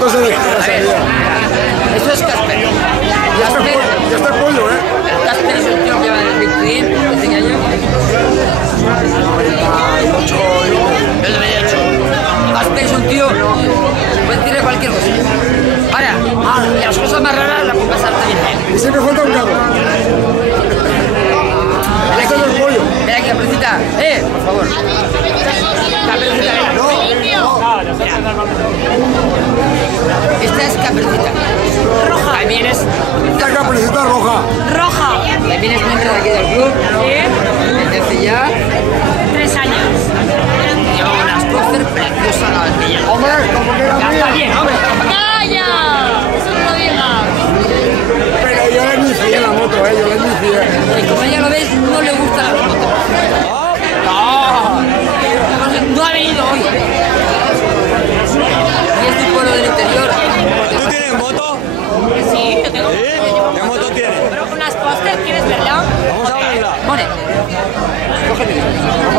fotos de salida. Eso es Casper. Ya está el pollo, ¿eh? Casper es el tío que lleva en el Big Twin, ¿hace qué año? 98. El 98. Casper es un tío, puede decirle cualquier cosa. Ahora, y las cosas más raras las puede pasar también a él. Y siempre falta un cabo. Este es el pollo. Ven aquí, Caperucita. Por favor. Caperucita, ven. No. Esta es Caperucita. Roja. También es Esta caperucita roja. Roja. también es miembro de aquí del club. Sí. Desde hace ya 3 años. lleva unas póster preciosas la vaquilla. Hombre, como que era Ya está mía. bien, hombre. ¡Calla! Eso no lo digas. Pero yo le inicié en la moto, yo le inicié. Y como ya lo ves, no le gusta la moto. No ha venido hoy. Y es un pueblo del interior. ¿Tú tienes moto? Sí, yo tengo. ¿Sí? ¿Qué moto tienes? Pero unas póster, ¿quieres verla? Vamos a verla. Pone. Cógete, por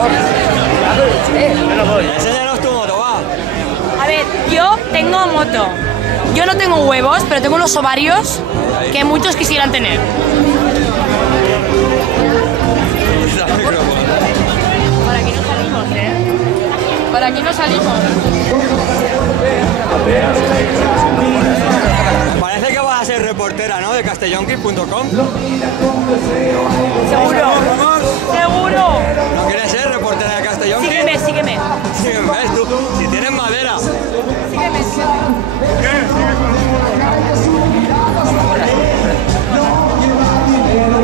favor. Enséñanos tu moto, va. A ver, yo tengo moto. Yo no tengo huevos, pero tengo unos ovarios que muchos quisieran tener. Por aquí no salimos, ¿eh? Por aquí no salimos. Parece que vas a ser reportera, ¿no? De castellonquis.com. Seguro. Seguro. ¿No quieres ser reportera de Castellonquis? Sígueme, sígueme. Sígueme, ¿ves tú? Si tienes madera. Sígueme.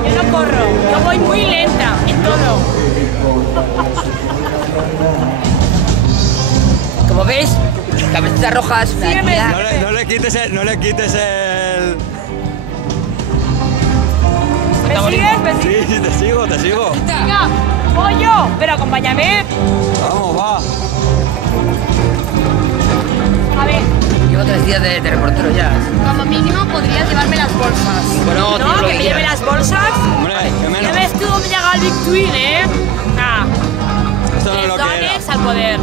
Yo no corro, yo voy muy lenta en todo. Como veis, Caperucita Roja es una Sígueme. tía. No le quites el... ¿Me sigues? ¿Me sigues? Sí, te sigo, te sigo. Venga, voy yo, pero acompáñame. Vamos, va. A ver, Llevo 3 días de reportero ya. como mínimo podrías llevarme las bolsas. Bueno, ¿No? tío, lo Que me lleve quieras. las bolsas. Hombre, que Ya menos. ves tú dónde llega el Big Twin, ¿eh? Ah, Esto no es lo que era. dones al poder.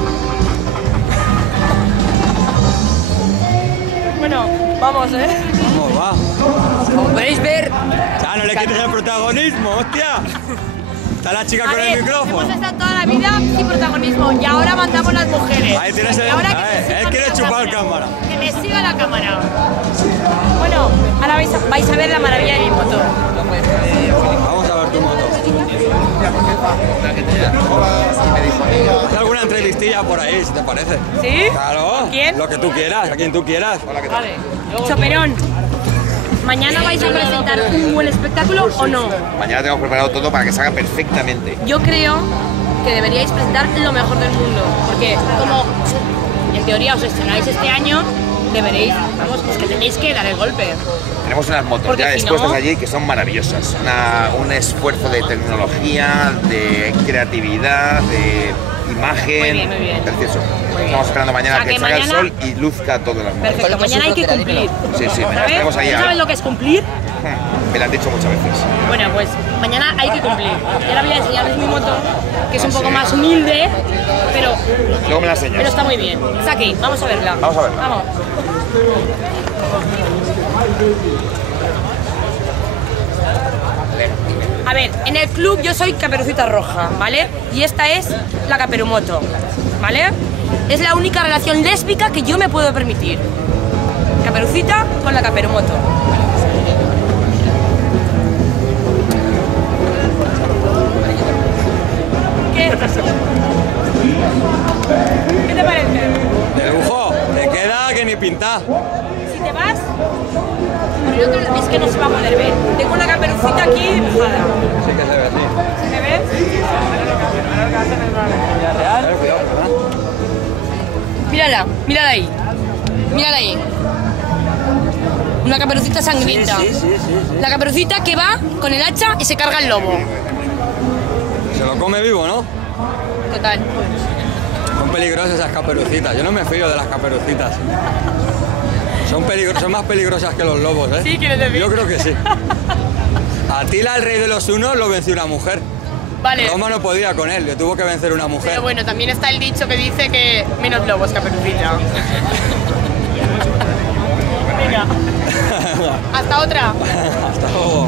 Bueno, vamos, ¿eh? Vamos, va. Como podéis ver, Ya, no le quites el protagonismo, hostia. Está la chica A con ver, el micrófono. hemos estado toda la vida sin protagonismo y ahora mandamos las mujeres. Ahí tienes el... Y ahora que A me ver, siga él quiere la chupar cámara. Que me siga la cámara. Bueno, ahora vais a ver la maravilla de mi moto. Vamos a ver tu moto. Haz alguna entrevistilla por ahí, si te parece. ¿Sí? Claro. ¿Quién? Lo que tú quieras, a quien tú quieras. Vale. Choperón, ¿mañana vais a presentar un buen espectáculo o no? Mañana tenemos preparado todo para que salga perfectamente. Yo creo que deberíais presentar lo mejor del mundo, porque como en teoría os estrenáis este año, deberéis, vamos, pues que tenéis que dar el golpe. Tenemos unas motos Porque ya si expuestas no- allí que son maravillosas. Un esfuerzo de tecnología, de creatividad, de imagen. Muy bien, muy bien. Precioso. bien. Estamos esperando mañana O sea, que que salga mañana- el sol y luzca todas las motos. Perfecto, mañana hay que cumplir. Sí, sí, mañana ¿Sabes? estaremos ahí. ¿Sabes lo que es cumplir? Me lo han dicho muchas veces. Bueno, pues mañana hay que cumplir. Y ahora voy a enseñarles mi moto, que es un poco sí. más humilde, pero Luego me la enseñas. está muy bien. Está aquí, vamos a verla. Vamos a verla. Vamos. A ver, en el club yo soy Caperucita Roja, ¿vale? Y esta es la Caperumoto, ¿vale? Es la única relación lésbica que yo me puedo permitir. Caperucita con la Caperumoto. ¿Qué? ¿Qué te parece? De lujo, te queda que ni pintar. Si te vas, por el otro lado es que no se va a poder ver. Tengo una caperucita aquí dibujada. Sí que se ve, sí. ¿Se ve? Cuidado, ¿verdad? Mírala, mírala ahí. Mírala ahí. Una caperucita sangrienta. La caperucita que va con el hacha y se carga el lobo. Se lo come vivo, ¿no? Total. Son peligrosas esas caperucitas. Yo no me fío de las caperucitas. Son más peligrosas que los lobos, ¿eh? Sí, que no te fíes. Yo creo que sí. Atila, el rey de los hunos, lo venció una mujer. Vale. Roma no podía con él, le tuvo que vencer una mujer. Pero bueno, también está el dicho que dice que menos lobos, caperucita. Hasta otra. Hasta luego.